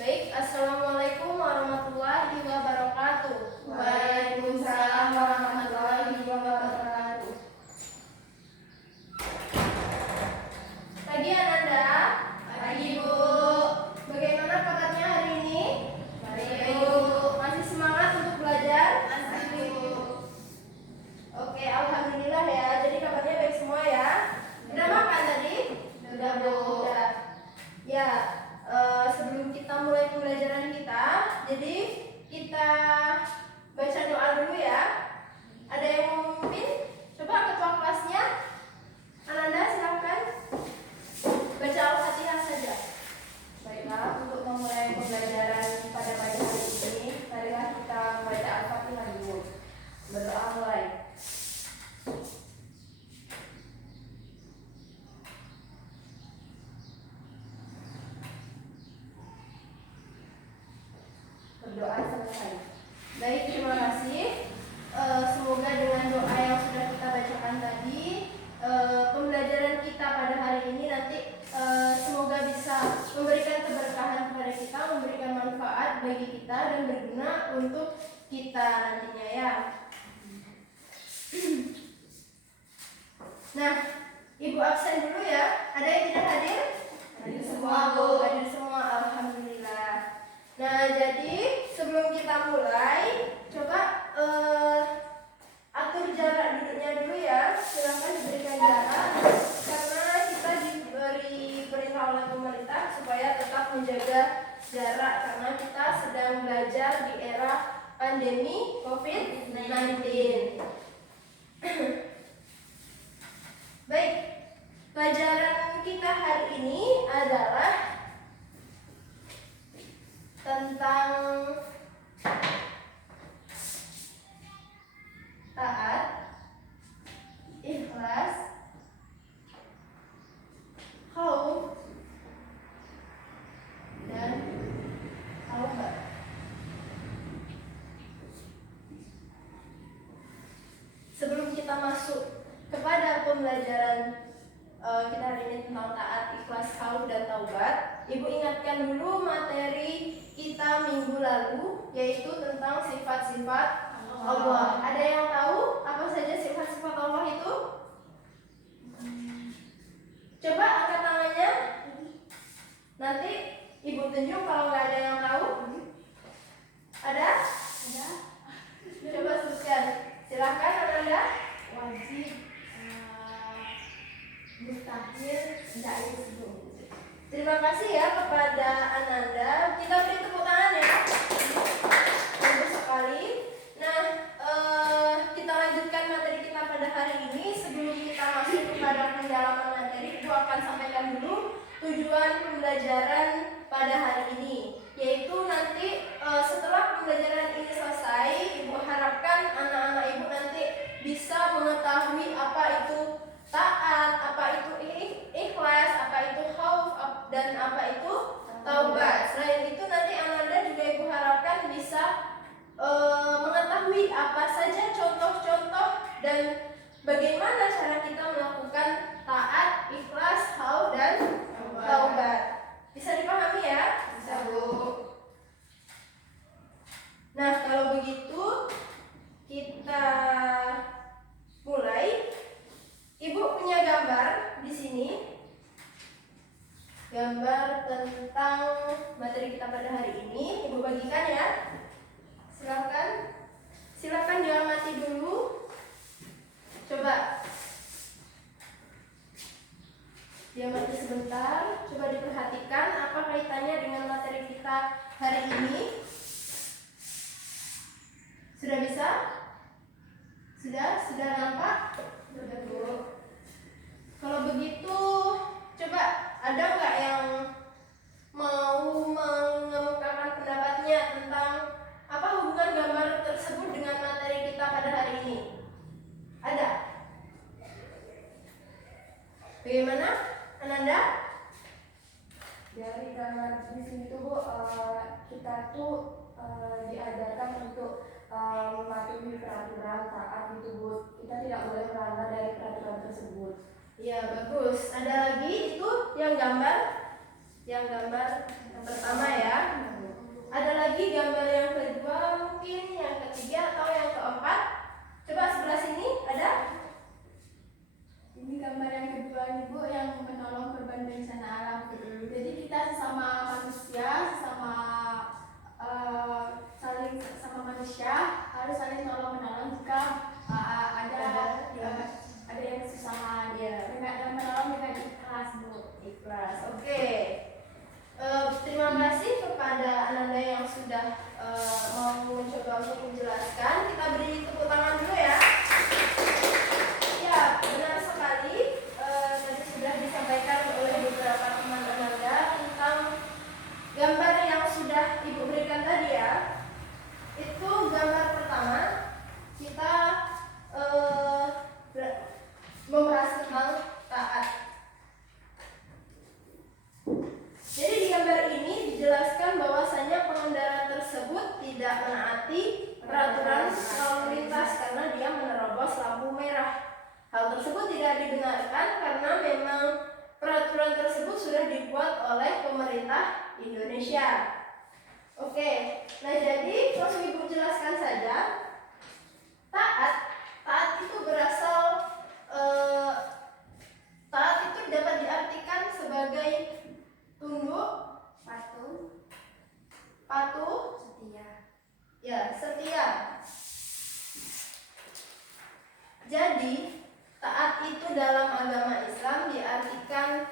Baik, Assalamualaikum warahmatullahi wabarakatuh. Waalaikumsalam warahmatullahi wabarakatuh. Pagi Ananda. Pagi Bu. Bagaimana kabarnya hari ini? Baik Bu. Masih semangat untuk belajar? Masih Bu. Oke, alhamdulillah ya. Jadi kabarnya baik semua ya. Udah makan tadi? Sudah Bu. Udah. Ya, sebelum kita mulai pembelajaran kita, jadi kita baca doa dulu ya. Ada yang mau memimpin? Coba ketua kelasnya. Ananda silakan. Baca Al-Fatihah saja. Baiklah, untuk memulai pembelajaran pada pagi hari ini, marilah kita membaca Al-Fatihah dulu. Berdoa mulai. Berdoa selesai. Baik, terima kasih. Semoga dengan doa yang sudah kita bacakan tadi, pembelajaran kita pada hari ini nanti semoga bisa memberikan keberkahan kepada kita, memberikan manfaat bagi kita dan berguna untuk kita nantinya ya. Nah, Ibu absen dulu ya. Ada yang tidak hadir? Hadir semua, Bu. Hadir semua, alhamdulillah. Nah, jadi sebelum kita mulai, coba atur jarak duduknya dulu ya. Silakan diberikan jarak karena kita diberi perintah oleh pemerintah supaya tetap menjaga jarak karena kita sedang belajar di era pandemi COVID-19. Baik, pelajaran kita hari ini adalah tentang taat, ikhlas, khauf, dan taubat. Sebelum kita masuk kepada pembelajaran kita hari ini tentang taat, ikhlas, khauf, dan taubat, Ibu ingatkan dulu materi kita minggu lalu, yaitu tentang sifat-sifat Allah. Ada yang tahu apa saja sifat-sifat Allah itu? Coba angkat tangannya. Nanti Ibu tunjuk kalau nggak ada yang tahu. Ada? Ada. Coba sebutkan. Silakan Ananda. Wajib, mustahil, jaiz. Terima kasih ya kepada Ananda. Kita beri tepuk tangan ya. Bagus sekali. Nah, kita lanjutkan materi kita pada hari ini. Sebelum kita masuk kepada pendalaman materi, Ibu akan sampaikan dulu tujuan pembelajaran pada hari ini. Yaitu nanti setelah pembelajaran ini selesai, Ibu harapkan anak-anak Ibu nanti bisa mengetahui apa itu taat, apa itu ikhlas, apa itu khauf, dan apa itu taubat. Selain itu nanti Ananda juga Ibu harapkan bisa mengetahui apa saja contoh-contoh dan bagaimana cara kita melakukan taat, ikhlas, khauf, dan taubat. Bisa dipahami ya? Bisa Bu. Nah, kalau begitu kita mulai. Ibu punya gambar di sini. Gambar tentang materi kita pada hari ini. Ibu bagikan ya. Silakan. Silakan diamati dulu. Coba diamati sebentar. Coba diperhatikan apa kaitannya dengan materi kita hari ini. Sudah bisa? Sudah nampak? Sudah Bu. Kalau begitu, coba ada nggak yang mau mengemukakan pendapatnya tentang apa hubungan gambar tersebut dengan materi kita pada hari ini? Ada? Bagaimana, Ananda? Dari gambar di sini tuh Bu, kita tuh diajarkan untuk mematuhi peraturan taat gitu Bu. Kita tidak boleh melanggar dari peraturan tersebut. Ya, bagus. Ada lagi itu yang gambar? Yang gambar yang pertama ya. gambar yang kedua, mungkin yang ketiga atau yang keempat. Coba sebelah sini ada. Ini gambar yang kedua nih Bu, yang menolong korban bencana alam. Jadi kita sesama manusia, saling sama manusia harus saling tolong menolong jika ada yang kesusahan. Ya. Dengan menolong dengan ikhlas Bu. Ikhlas. Oke. Terima kasih kepada Ananda yang sudah mau mencoba untuk menjelaskan. Kita beri tepuk tangan dulu ya. Ya, benar sekali. Tadi sudah disampaikan oleh beberapa teman Ananda tentang gambar yang sudah Ibu berikan tadi ya. Itu gambar pertama. Kita membahas tentang taat. Jadi di gambar ini dijelaskan bahwasanya pengendara tersebut tidak menaati peraturan lalu lintas karena dia menerobos lampu merah. Hal tersebut tidak dibenarkan karena memang peraturan tersebut sudah dibuat oleh pemerintah Indonesia. Oke, nah jadi langsung Ibu jelaskan saja. Taat itu berasal taat itu dapat diartikan sebagai tunduk, patuh, Setia. ya, setia. Jadi, taat itu dalam agama Islam diartikan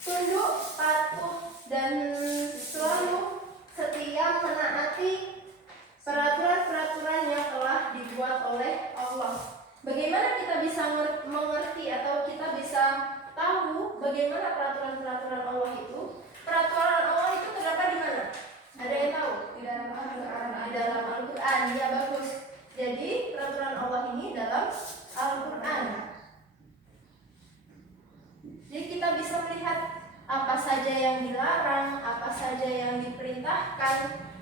tunduk, patuh, dan selalu setia menaati peraturan-peraturan yang telah dibuat oleh Allah. Bagaimana kita bisa mengerti atau kita bisa tahu bagaimana peraturan-peraturan Allah itu? Peraturan Allah itu terdapat di mana? Ada yang tahu? Di dalam Al-Quran. Di dalam Al-Quran. Ya, bagus. Jadi peraturan Allah ini dalam Al-Quran. Jadi kita bisa melihat apa saja yang dilarang, apa saja yang diperintahkan.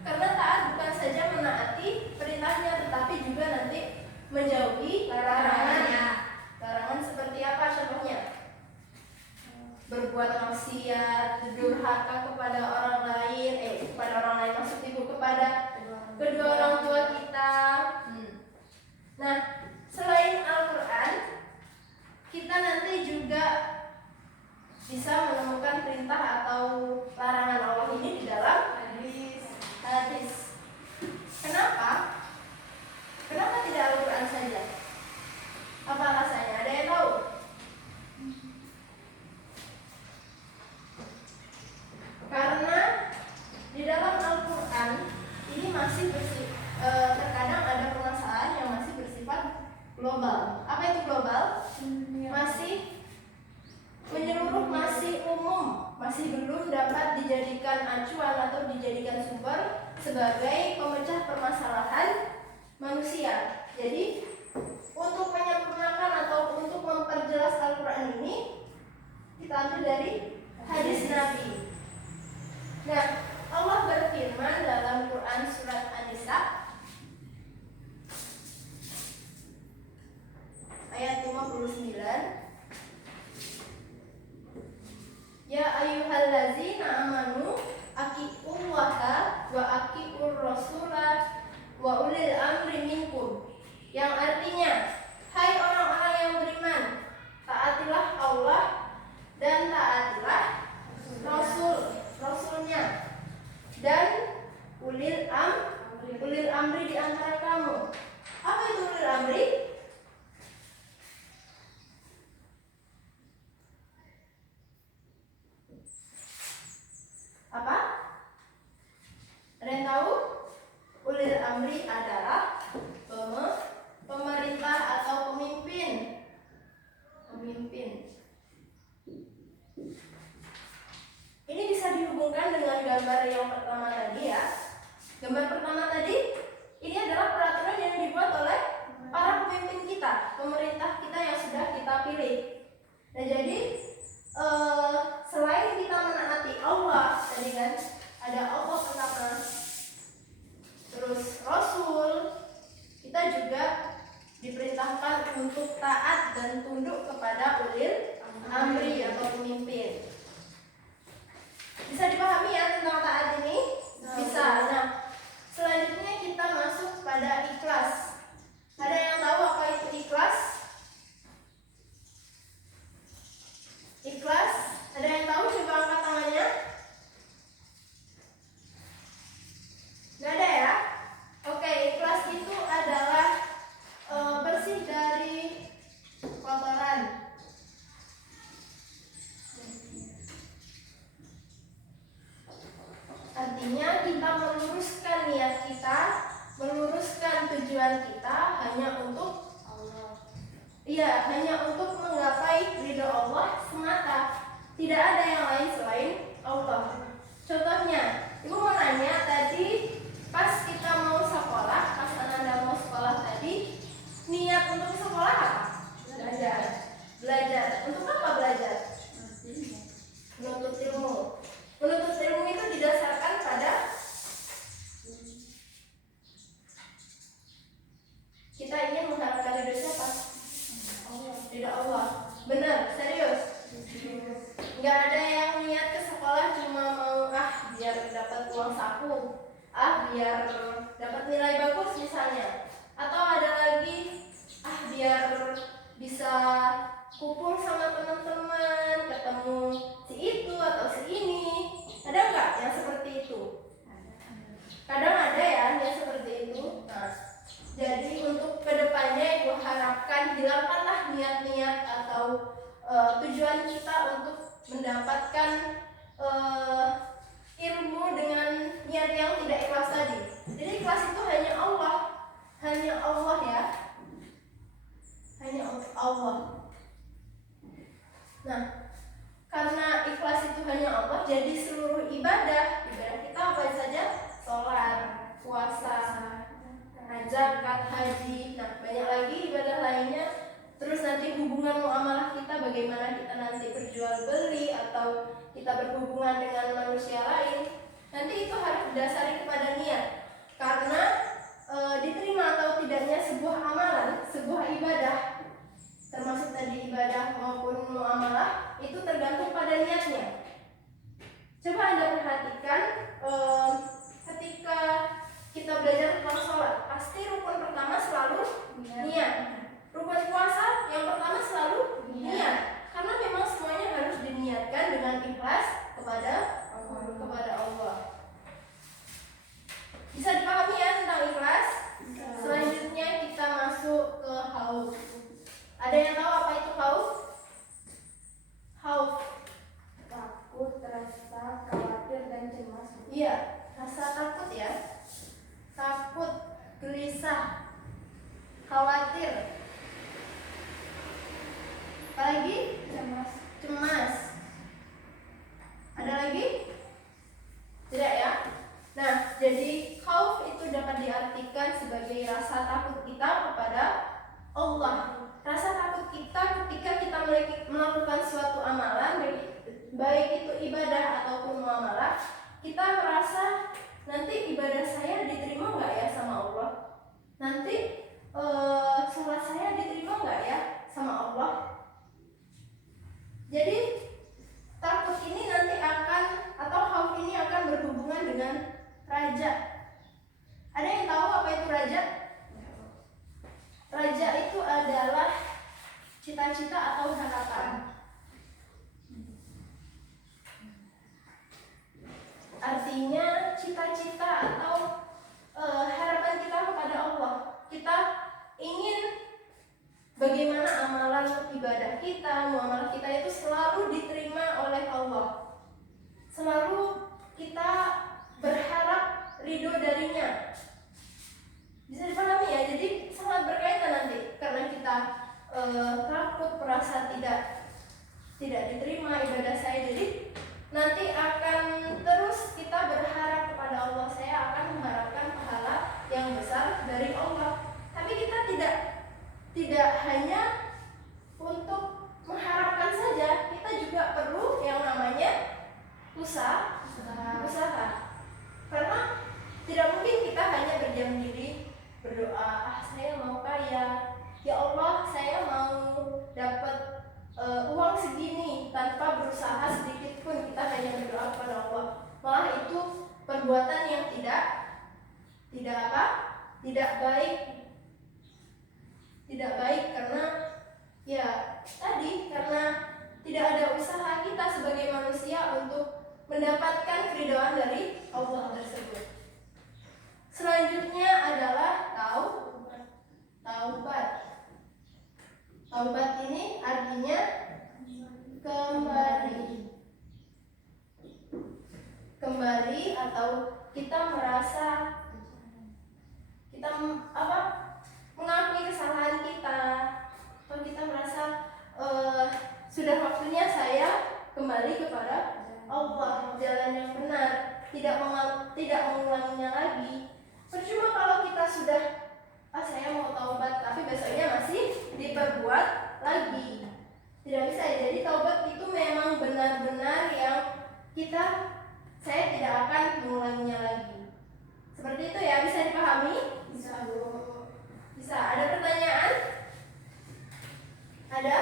Karena taat bukan saja menaati perintahnya, tetapi juga nanti menjauhi larangannya. Larangan seperti apa contohnya? Berbuat maksiat, durhaka kepada orang lain, maksud Ibu kepada kedua orang tua kita. Nah, selain Al-Quran, kita nanti juga bisa menemukan perintah atau larangan Allah ini di dalam hadis. Kenapa? Kenapa tidak Al-Quran saja? Apa alasannya? Ada yang tahu? Karena di dalam Al-Quran ini masih terkadang ada permasalahan yang masih bersifat global. Apa itu global? Masih menyeluruh, masih umum, masih belum dapat dijadikan acuan atau dijadikan sumber sebagai pemecah permasalahan manusia. Jadi untuk menyempurnakan atau untuk memperjelas Al-Quran ini kita ambil dari hadis Nabi. Nah, Allah berfirman dalam Quran surat An-Nisa ayat 59, Ya ayyuhallazina amanu aqiqullaha wa aqiqur rasulah wa ulil amri minkum. Yang artinya, hai orang-orang yang beriman, taatilah Allah dan taatilah Rasulnya dan ulil amri di antara kamu. Apa itu ulil amri? Apa? Ada yang tahu? Ulil amri adalah pemerintah atau pemimpin. Ini bisa dihubungkan dengan gambar yang pertama tadi ya. Gambar pertama tadi ini adalah peraturan yang dibuat oleh para pemimpin kita, pemerintah kita yang sudah kita pilih. Nah, jadi selain kita menaati Allah tadi kan, ada Allah pertama, terus Rasul, kita juga diperintahkan untuk taat dan tunduk kepada ulil amri atau pemimpin. Bisa dipahami ya tentang taat ini? Bisa. Nah, kita meluruskan tujuan kita hanya untuk Allah. iya, hanya untuk menggapai ridho Allah semata. Tidak ada yang lain selain Allah. Contohnya, Ibu mau nanya tadi pas kita mau sekolah, pas Ananda mau sekolah tadi, niat untuk sekolah apa? Belajar. Belajar. Untuk apa belajar? Menuntut ilmu. Menuntut ilmu itu didasarkan pada kita ingin mengharapkan ridho siapa? Ridho Allah. Benar, serius. Nggak ada yang niat ke sekolah cuma mau biar dapat uang saku, biar dapat nilai bagus misalnya, atau ada lagi biar bisa kumpul sama teman-teman, ketemu si itu atau si ini. Ada nggak yang seperti itu? Kadang ada ya yang seperti itu. Nah, jadi untuk kedepannya Ibu harapkan hilangkanlah niat-niat atau tujuan kita untuk mendapatkan ilmu dengan niat yang tidak ikhlas tadi. Jadi ikhlas itu hanya Allah ya, hanya untuk Allah. Nah, karena ikhlas itu hanya Allah, jadi seluruh ibadah kita apa saja? Sholat, puasa, zakat, haji, nah banyak lagi ibadah lainnya. Terus nanti hubungan muamalah kita, bagaimana kita nanti berjual beli atau kita berhubungan dengan manusia lain, nanti itu harus didasari kepada niat. Karena diterima atau tidaknya sebuah amalan, sebuah ibadah, termasuk tadi ibadah maupun muamalah, itu tergantung pada niatnya. Coba Anda perhatikan ketika kita belajar tentang sholat, pasti rukun pertama selalu niat. Rukun puasa yang pertama selalu niat. Karena memang semuanya harus diniatkan dengan ikhlas kepada Allah. Bisa dipahami ya tentang ikhlas? Selanjutnya kita masuk ke khauf. Ada yang tahu apa itu khauf? Khauf. Takut, rasa khawatir dan cemas. Iya, rasa takut ya. Takut, gelisah, khawatir. Apalagi? Cemas. Ada lagi? Tidak ya? Nah, jadi khauf itu dapat diartikan sebagai rasa takut kita kepada Allah. Rasa takut kita ketika kita melakukan suatu amalan, baik itu ibadah ataupun muamalah, kita merasa nanti ibadah saya diterima nggak ya sama Allah? Nanti sholat saya diterima nggak ya sama Allah? Jadi takut ini nanti atau khauf ini akan berhubungan dengan raja. Ada yang tahu apa itu raja? Raja itu adalah cita-cita atau harapan. Artinya cita-cita atau harapan kita kepada Allah. Kita ingin bagaimana amalan ibadah kita, muamalah kita itu selalu diterima oleh Allah. Selalu kita berharap ridho darinya. Bisa dipahami ya, jadi sangat berkaitan nanti. Karena kita takut merasa tidak diterima ibadah saya, jadi nanti akan terus kita berharap kepada Allah. Saya akan mengharapkan pahala yang besar dari Allah. Tapi kita tidak hanya untuk mengharapkan saja, kita juga perlu yang namanya usaha. Karena tidak mungkin kita hanya berdiam diri berdoa, saya mau kaya, ya Allah saya mau dapat uang segini, tanpa berusaha sedikit pun kita hanya berdoa kepada Allah. Malah itu perbuatan yang tidak baik karena ya tadi, karena tidak ada usaha kita sebagai manusia untuk mendapatkan keridhaan dari Allah tersebut. Selanjutnya adalah taubat. Taubat ini artinya kembali atau kita merasa kita apa mengakui kesalahan kita, atau kita merasa sudah waktunya saya kembali kepada Allah, jalan yang benar, tidak mengulanginya lagi. Percuma kalau kita sudah saya mau taubat tapi besoknya masih diperbuat lagi. Tidak bisa ya. Jadi taubat itu memang benar-benar yang saya tidak akan mengulanginya lagi. Seperti itu ya, bisa dipahami? Bisa, Bu. Bisa. Ada pertanyaan? Ada?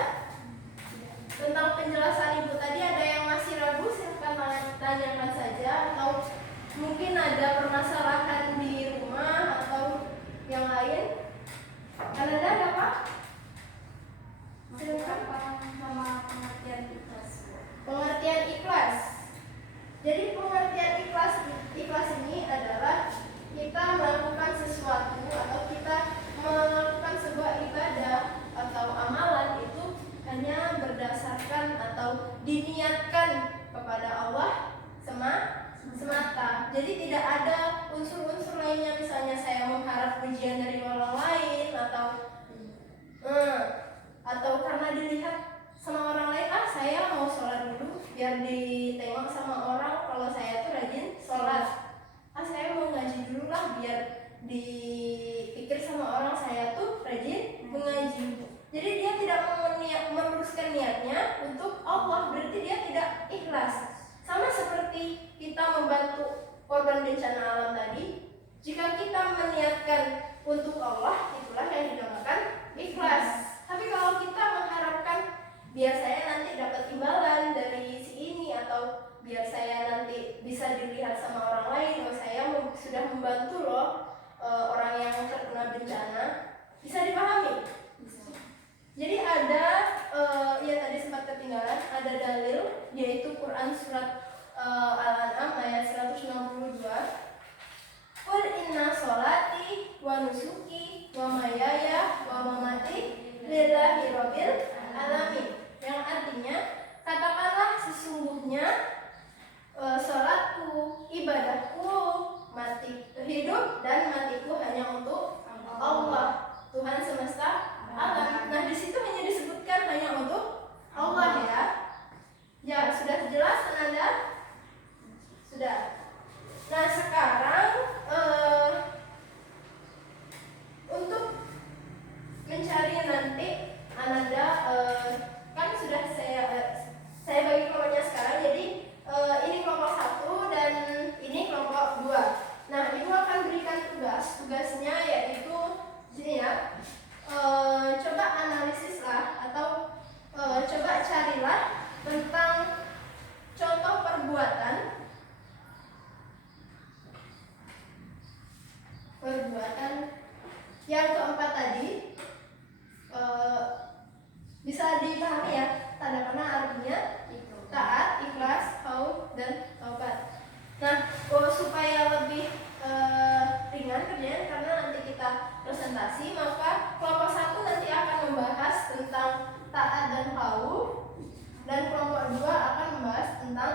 Tentang penjelasan Ibu tadi ada yang masih ragu, silahkan tanyakan saja. Atau mungkin ada permasalahan di rumah atau yang lain. Ada apa? Silakan. Sama pengertian ikhlas. Pengertian ikhlas. Jadi pengertian ikhlas ini adalah kita melakukan sesuatu atau kita melakukan sebuah ibadah atau amalan itu hanya berdasarkan atau diniatkan kepada Allah semata. Jadi tidak ada unsur-unsur lainnya, misalnya saya mengharap pujian dari orang lain atau karena dilihat sama orang lain, saya mau sholat dulu biar ditengok sama orang kalau saya tuh rajin sholat. Saya mau ngaji dulu lah biar dipikir sama orang saya tuh rajin mengaji. Jadi dia tidak meneruskan niatnya untuk Allah, berarti dia tidak ikhlas. Sama seperti kita membantu korban bencana alam tadi, jika kita meniatkan untuk Allah, itulah yang dinamakan ikhlas. Tapi kalau kita mengharapkan biar saya nanti dapat imbalan dari si ini, atau biar saya nanti bisa dilihat sama orang lain, saya sudah membantu loh orang yang terkena bencana, bisa dipahami? Bisa. Jadi ada ya tadi sempat ketinggalan, ada dalil yaitu Quran surat Al-An'am ayat 162. Qul inna sholati wa nusuki wa mayaya wa mamati lillahi rabbil alamin. Yang artinya, katakanlah sesungguhnya sholatku, ibadahku, hidup dan matiku hanya untuk Allah, Tuhan semesta alam. Nah, di situ hanya disebutkan hanya untuk Allah ya. Ya, sudah jelas Anda? Sudah. Nah, sekarang untuk mencari nanti Ananda kan sudah saya bagi kelompoknya sekarang. Jadi ini kelompok 1 dan ini kelompok 2. Nah, Ibu akan berikan tugasnya yaitu sini ya. Coba analisislah atau coba carilah tentang contoh perbuatan yang keempat tadi. Bisa dipahami ya, tanda panah artinya taat, ikhlas, khauf, dan taubat. Nah, supaya lebih ringan kerjanya karena nanti kita presentasi, maka kelompok 1 nanti akan membahas tentang taat dan khauf, dan kelompok 2 akan membahas tentang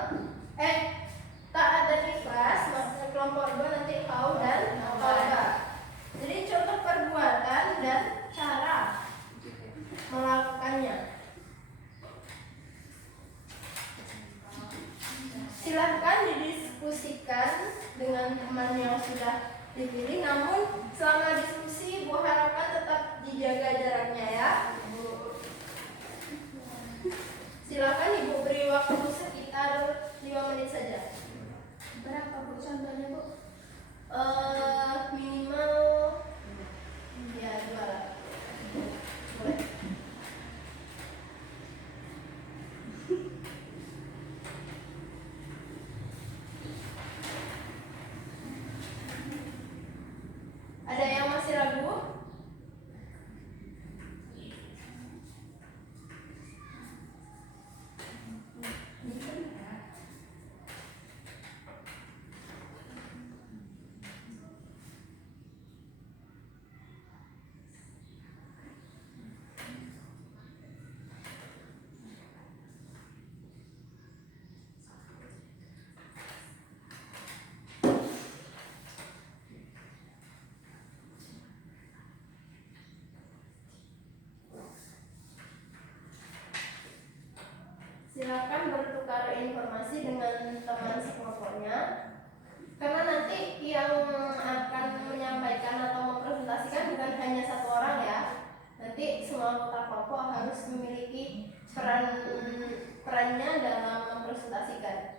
taat dan ikhlas, maka kelompok 2 nanti khauf dan taubat. Jadi contoh perbuatan dan cara melakukannya. Silahkan didiskusikan dengan teman yang sudah dipilih. Namun selama diskusi, Bu harapkan tetap dijaga jaraknya ya. Silahkan Ibu beri waktu sekitar 5 menit saja. Berapa Bu contohnya Bu? Minimal ya 2 lah. Boleh. Ada yang masih ragu? silakan bertukar informasi dengan teman sekelompoknya. Karena nanti yang akan menyampaikan atau mempresentasikan bukan hanya satu orang ya. Nanti semua anggota kelompok harus memiliki perannya dalam mempresentasikan.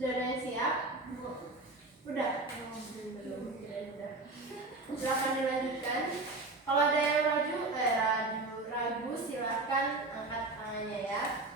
Sudah ada yang siap? Udah? Belum. Silakan dilanjutkan. Kalau ada yang ragu silakan angkat tangannya ya.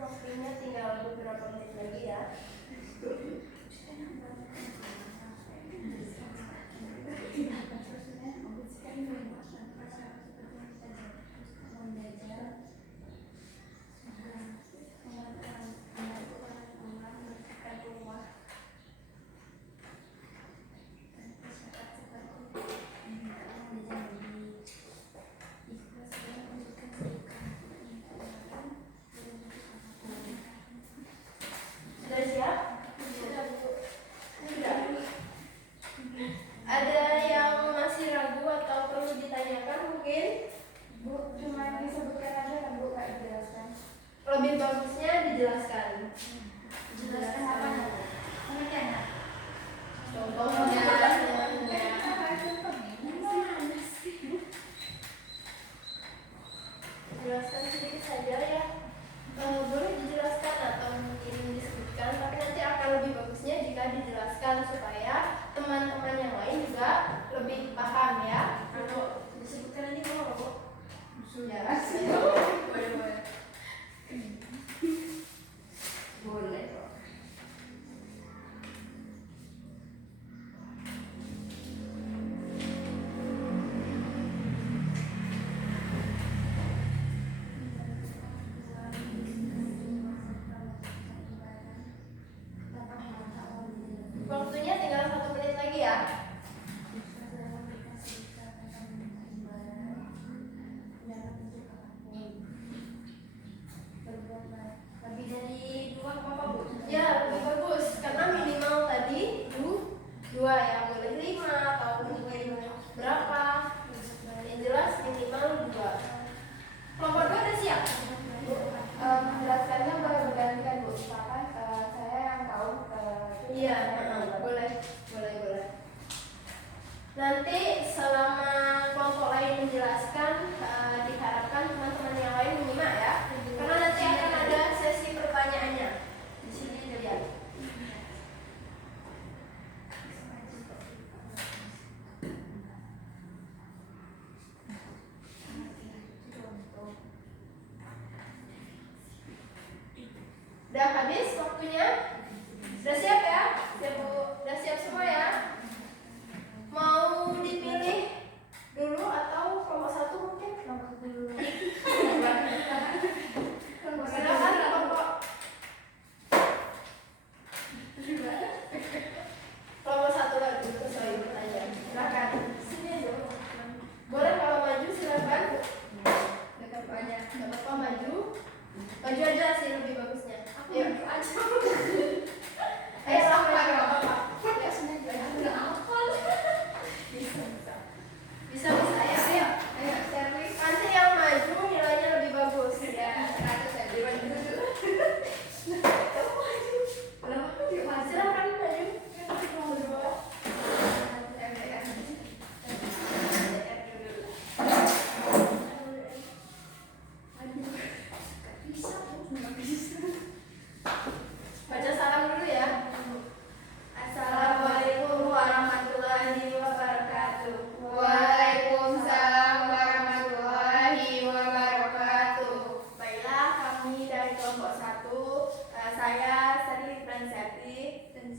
Waktunya tinggal beberapa menit lagi ya. Sudah siap? Sudah, Bu. Sudah. Ada yang masih ragu atau perlu ditanyakan mungkin? Bu, cuma disebutkan aja kan Bu, nggak dijelaskan. Lebih bagusnya dijelaskan. Jelaskan apa? Pengertiannya. Contohnya. Jelaskan sedikit saja ya. Boleh dijelaskan atau mungkin disebutkan, tapi nanti akan lebih bagusnya jika dijelaskan supaya teman-teman yang lain juga lebih paham ya. Kalau disebutkan nanti mau Bu? Ya. Boleh. Boleh kok. Waktunya tinggal 1 menit lagi ya. Lebih dari 2 apa Bu? Ya lebih bagus karena minimal tadi 2 ya, boleh 5 atau mungkin berapa. Yang jelas minimal 2. Kelompok 2 udah siap? Bu, menjelaskannya boleh bergantian Bu. Misalkan saya yang tahu. Iya, boleh. Nanti selama kelompok lain menjelaskan, diharapkan teman-teman yang lain menyimak ya. Karena nanti akan ada sesi pertanyaannya. Di sini dilihat. Udah habis waktunya? Udah siap ya? Siap Bu? Udah siap semua ya? Mau dipilih dulu atau kelompok 1 mungkin? Kelompok dulu. Silakan kelompok. Kelompok 1 lagi sesuai pertanyaan. Silakan. Sini aja. Boleh kalau maju silakan.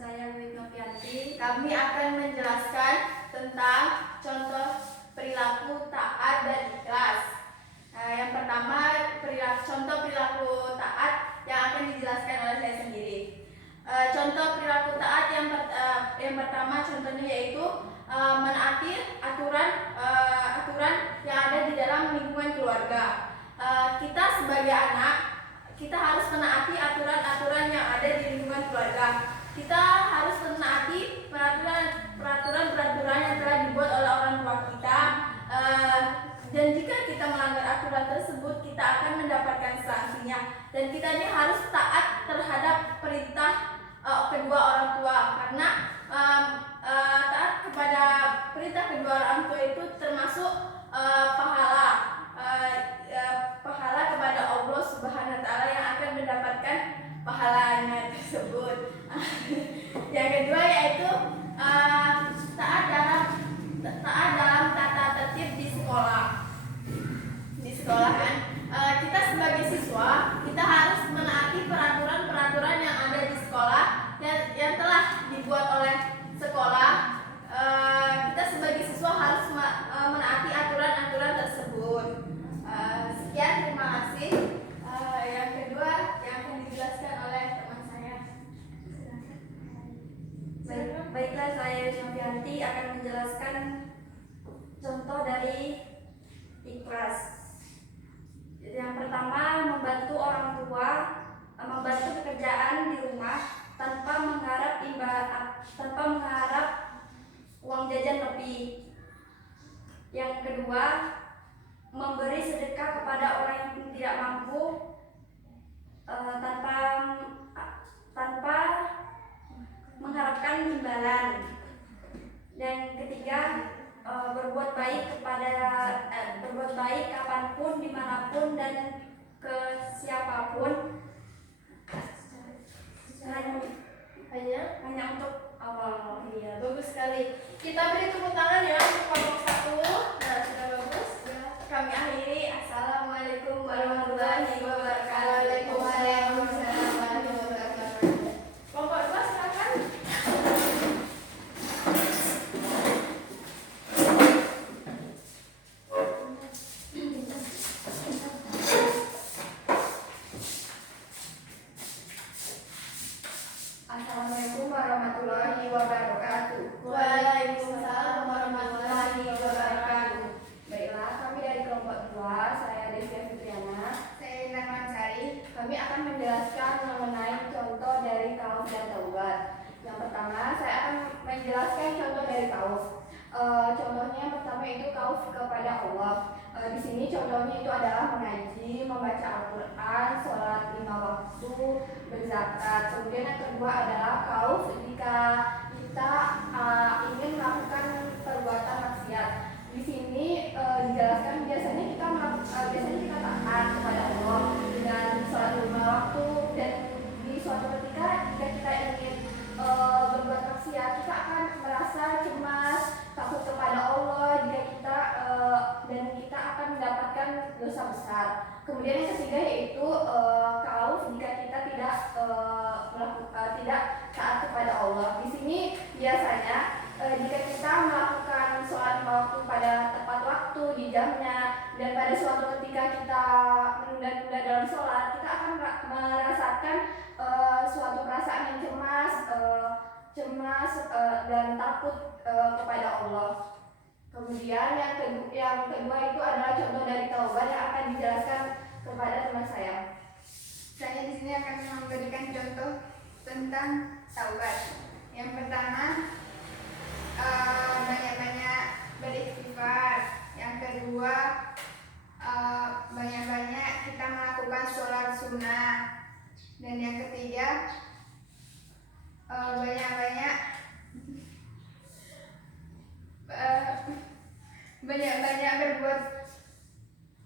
saya Wiwit Novianti. Kami akan menjelaskan tentang contoh perilaku taat dan ikhlas. Yang pertama, contoh perilaku taat yang akan dijelaskan oleh saya sendiri. Contoh perilaku taat yang pertama contohnya yaitu menaati aturan yang ada di dalam lingkungan keluarga. Kita sebagai anak, kita harus menaati aturan-aturan yang ada di lingkungan keluarga. Kita harus menaati peraturan-peraturan yang telah dibuat oleh orang tua kita. Dan jika kita melanggar aturan tersebut, kita akan mendapatkan sanksinya. Dan kita ini harus taat terhadap perintah kedua orang tua, karena taat kepada perintah kedua orang tua itu termasuk pahala kepada Allah Subhanahu wa taala yang akan mendapatkan pahalanya tersebut. Yang kedua yaitu taat dalam tata tertib di sekolah. Di sekolahan, kita sebagai siswa, kita harus menaati peraturan-peraturan yang ada di sekolah yang telah dibuat oleh sekolah. Kita sebagai siswa harus menaati aturan-aturan tersebut. Sekian, terima kasih. Yang kedua yang akan dijelaskan oleh teman saya. Baiklah, saya Wiwit Novianti akan menjelaskan contoh dari ikhlas. Yang pertama, membantu orang tua, membantu pekerjaan di rumah tanpa mengharap uang jajan lebih. Yang kedua, memberi sedekah kepada orang yang tidak mampu tanpa mengharapkan imbalan. Dan ketiga, berbuat baik kapanpun, dimanapun, dan ke siapapun, hanya untuk Allah. Iya, bagus sekali. Kita beri tepuk tangan ya untuk kelompok 1. Nah, sudah bagus. Kami akhiri. Assalamualaikum warahmatullahi wabarakatuh. Waalaikumsalam warahmatullahi wabarakatuh. Kelompok 2 silakan. Assalamualaikum warahmatullahi wabarakatuh. Waalaikumsalam warahmatullahi wabarakatuh. Baiklah, kami dari kelompok 2, saya Devia Fitriana. Saya Indah Mansari. Kami akan menjelaskan mengenai contoh dari kaus dan taubat. Yang pertama, saya akan menjelaskan contoh dari kaus. Contohnya yang pertama itu kaus kepada Allah. Di sini contohnya itu adalah mengaji, membaca Al-Quran, sholat 5 waktu, berzakat. Kemudian yang kedua adalah kaus jika kita ingin melakukan perbuatan maksiat. Di sini dijelaskan biasanya kita taat kepada Allah dengan sholat 5 waktu, dan di suatu ketika jika kita ingin berbuat maksiat, kita akan merasa cemas, takut kepada Allah dan kita akan mendapatkan dosa besar. Kemudian yang ketiga yaitu kauf jika kita tidak taat kepada Allah. Di sini biasanya jika kita melakukan sholat 5 waktu pada tepat waktu di jamnya, dan pada suatu ketika kita menunda-nunda dalam sholat, kita akan merasakan suatu perasaan yang cemas dan takut kepada Allah. Kemudian yang kedua itu adalah contoh dari taubat yang akan dijelaskan kepada teman saya. Saya di sini akan memberikan contoh tentang taubat. Yang pertama, banyak-banyak beristighfar. Yang kedua, banyak-banyak kita melakukan sholat sunnah. Dan yang ketiga, banyak-banyak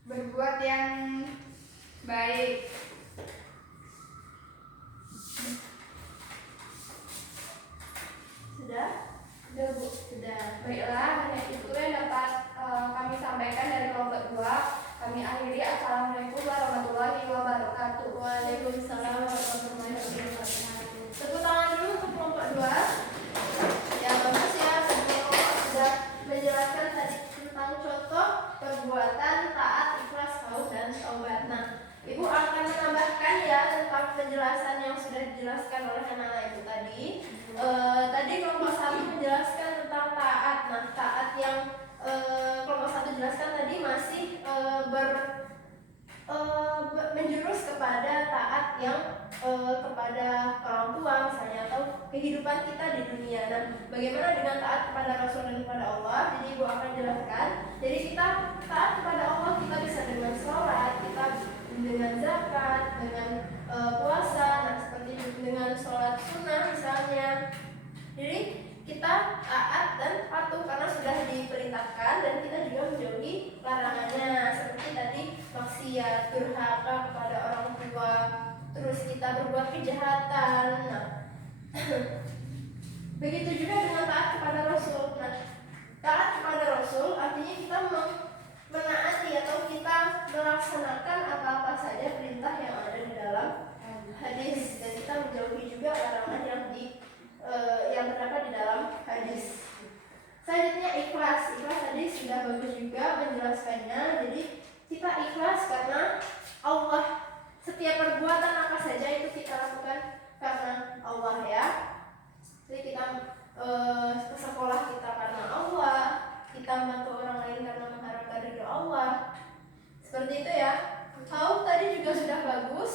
berbuat yang baik. Sudah? Sudah, Bu. Sudah. Baiklah, hanya itu yang dapat kami sampaikan dari kelompok 2. Kami akhiri. Assalamualaikum warahmatullahi wabarakatuh. Waalaikumsalam warahmatullahi wabarakatuh. Tepuk tangan dulu untuk kelompok 2. pembahasan yang sudah dijelaskan oleh anak-anak itu tadi. Tadi kelompok 1 menjelaskan tentang taat. Nah, taat yang kelompok 1 jelaskan tadi masih menjurus kepada taat yang kepada orang tua misalnya, atau kehidupan kita di dunia. Dan bagaimana dengan taat kepada Rasul dan kepada Allah? Jadi Ibu akan jelaskan. Jadi kita taat kepada Allah, kita bisa dengan sholat, kita dengan zakat, dengan puasa, nah seperti dengan sholat sunnah misalnya. Jadi kita taat dan patuh karena sudah diperintahkan, dan kita juga menjauhi larangannya, seperti tadi maksiat, durhaka kepada orang tua, terus kita berbuat kejahatan. Nah, begitu juga dengan taat kepada Rasul. Nah, taat kepada Rasul artinya kita menaati atau kita melaksanakan apa-apa saja perintah yang ada di dalam hadis, dan kita menjauhi juga larangan yang terdapat di dalam hadis. Selanjutnya ikhlas. Ikhlas tadi sudah bagus juga menjelaskannya. Jadi kita ikhlas karena Allah. Setiap perbuatan apa saja itu kita lakukan karena Allah ya. Jadi kita ke sekolah kita karena Allah, kita membantu orang lain karena mengharapkan ridho Allah. Seperti itu ya. Tahu tadi juga sudah bagus.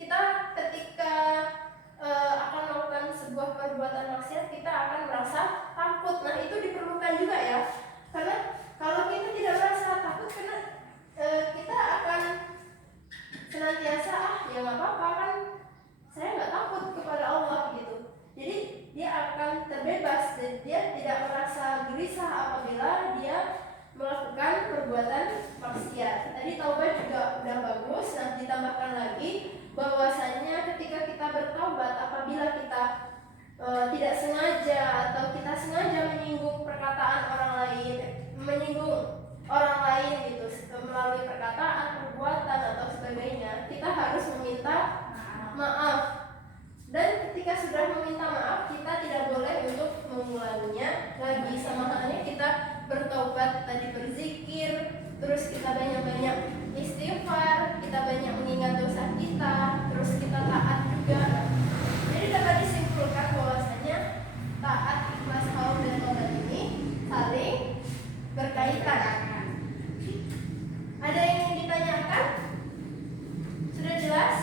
Kita ketika akan melakukan sebuah perbuatan maksiat, kita akan merasa takut. Nah, itu diperlukan juga ya. Karena kalau kita tidak merasa takut, karena kita akan senantiasa ya nggak apa-apa kan, saya nggak takut kepada Allah gitu. Jadi dia akan terbebas dan dia tidak merasa gelisah apabila dia melakukan perbuatan maksiat. Tadi taubat juga udah bagus. Nah, ditambahkan lagi bahwasanya ketika kita bertobat, apabila kita tidak sengaja atau kita sengaja menyinggung perkataan orang lain, menyinggung orang lain gitu melalui perkataan, perbuatan atau sebagainya, kita harus meminta maaf. Dan ketika sudah meminta maaf, kita tidak boleh untuk mengulanginya lagi. Sama halnya kita bertobat, tadi berzikir, terus kita banyak-banyak istighfar, kita banyak mengingat dosa kita, terus kita taat juga. Jadi dapat disimpulkan bahwasanya taat, ikhlas, khauf, dan tobat ini saling berkaitan. Ada yang ingin ditanyakan? Sudah jelas?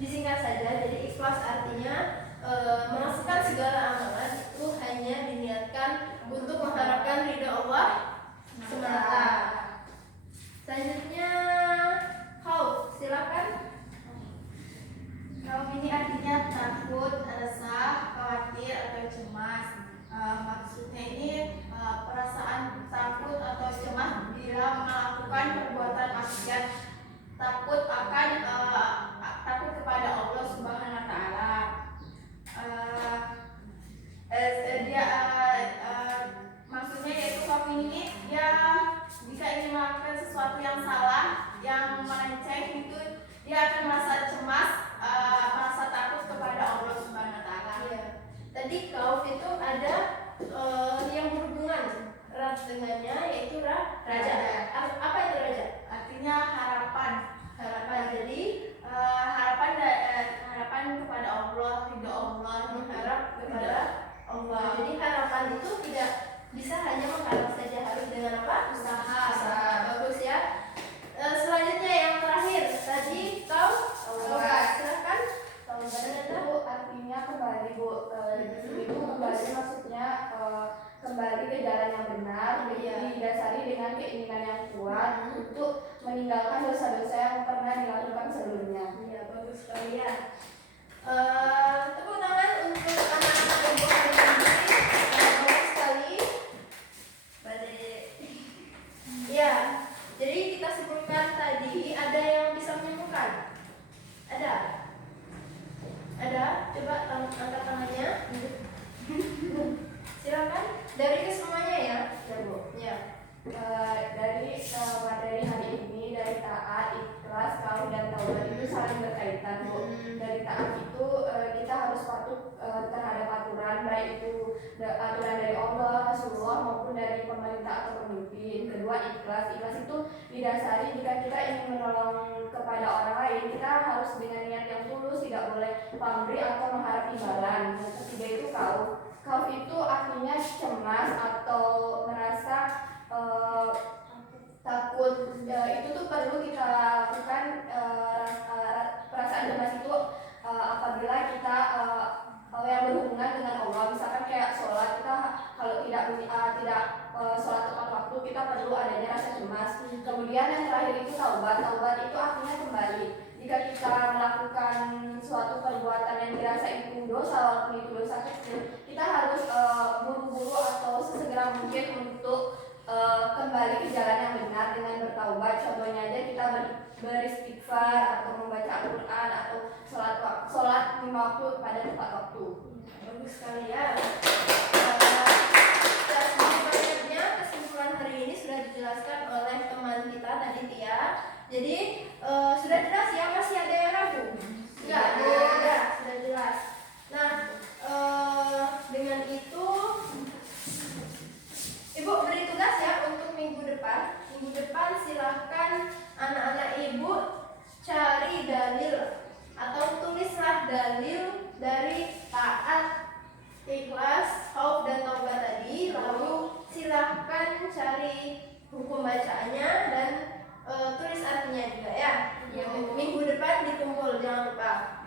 disingkat saja. Jadi ikhlas artinya melakukan segala amalan itu hanya diniatkan untuk mengharapkan ridha Allah semata. Selanjutnya khauf, silakan. Kaum ini artinya takut, resah, khawatir atau cemas. Maksudnya ini perasaan takut atau cemas bila melakukan perbuatan maksiat, takut akan takut kepada Allah Subhanahu Wa Taala. Maksudnya yaitu kaum ini dia jika ingin melakukan sesuatu yang salah, yang melenceng itu dia akan merasa cemas, merasa takut kepada Allah Subhanahu Wa Taala. Iya. Tadi khauf itu ada yang berhubungan erat dengannya, yaitu raja. Apa itu raja? Artinya harapan. Jadi Harapan kepada Allah, ridho Allah, mengharap kepada Allah. Jadi harapan itu tidak bisa hanya mengharap saja, harus dengan apa? Usaha. Bagus ya. Selanjutnya yang terakhir tadi taubat. Silakan. Taubat Itu artinya kembali, Bu. Itu kembali maksudnya kembali ke jalan yang benar, didasari dengan keinginan yang kuat untuk meninggalkan dosa-dosa yang pernah dilakukan sebelumnya. Iya, bagus sekali ya. Tepuk tangan untuk anak-anak ibu hari ini. Bagus sekali. Ya, jadi kita sebutkan tadi, ada yang bisa menyimpulkan? Ada? Coba angkat tangannya. Silakan. Dari kesemuanya ya. Ya, Bu. Ya. Dari materi hari ini, dari taat, ikhlas, khauf dan taubat itu saling berkaitan, Bu. Dari taat itu kita harus patuh terhadap aturan, baik itu aturan dari Allah, Rasulullah maupun dari pemerintah atau pemimpin. Kedua, ikhlas. Ikhlas itu didasari jika kita ingin menolong kepada orang lain, kita harus dengan niat yang tulus, tidak boleh pamrih atau mengharap imbalan. Yang ketiga itu khauf. Khauf itu artinya cemas atau merasa takut. Itu tuh perlu kita lakukan. Perasaan cemas itu apabila kita yang berhubungan dengan Allah, misalkan kayak sholat, kita kalau tidak sholat tepat waktu, kita perlu adanya rasa cemas. Kemudian yang terakhir itu taubat. Taubat itu artinya kembali. Jika kita melakukan suatu perbuatan yang dirasa itu dosa, walaupun itu dosa kecil, kita harus buru-buru atau sesegera mungkin untuk kembali ke jalan yang benar dengan bertaubat. Contohnya aja kita beristighfar atau membaca Al-Quran atau sholat 5 waktu pada tepat waktu. Bagus sekali ya. Kesimpulan hari ini sudah dijelaskan oleh teman kita tadi Tia. Jadi sudah jelas ya, masih ada yang ragu? Enggak, sudah jelas. Nah, dengan itu Ibu beri tugas ya untuk minggu depan. Minggu depan silahkan anak-anak Ibu cari dalil atau tulislah dalil dari taat, ikhlas, khauf dan taubat tadi. Lalu silahkan cari hukum bacaannya dan tulis artinya juga ya. Minggu depan dikumpul, jangan lupa.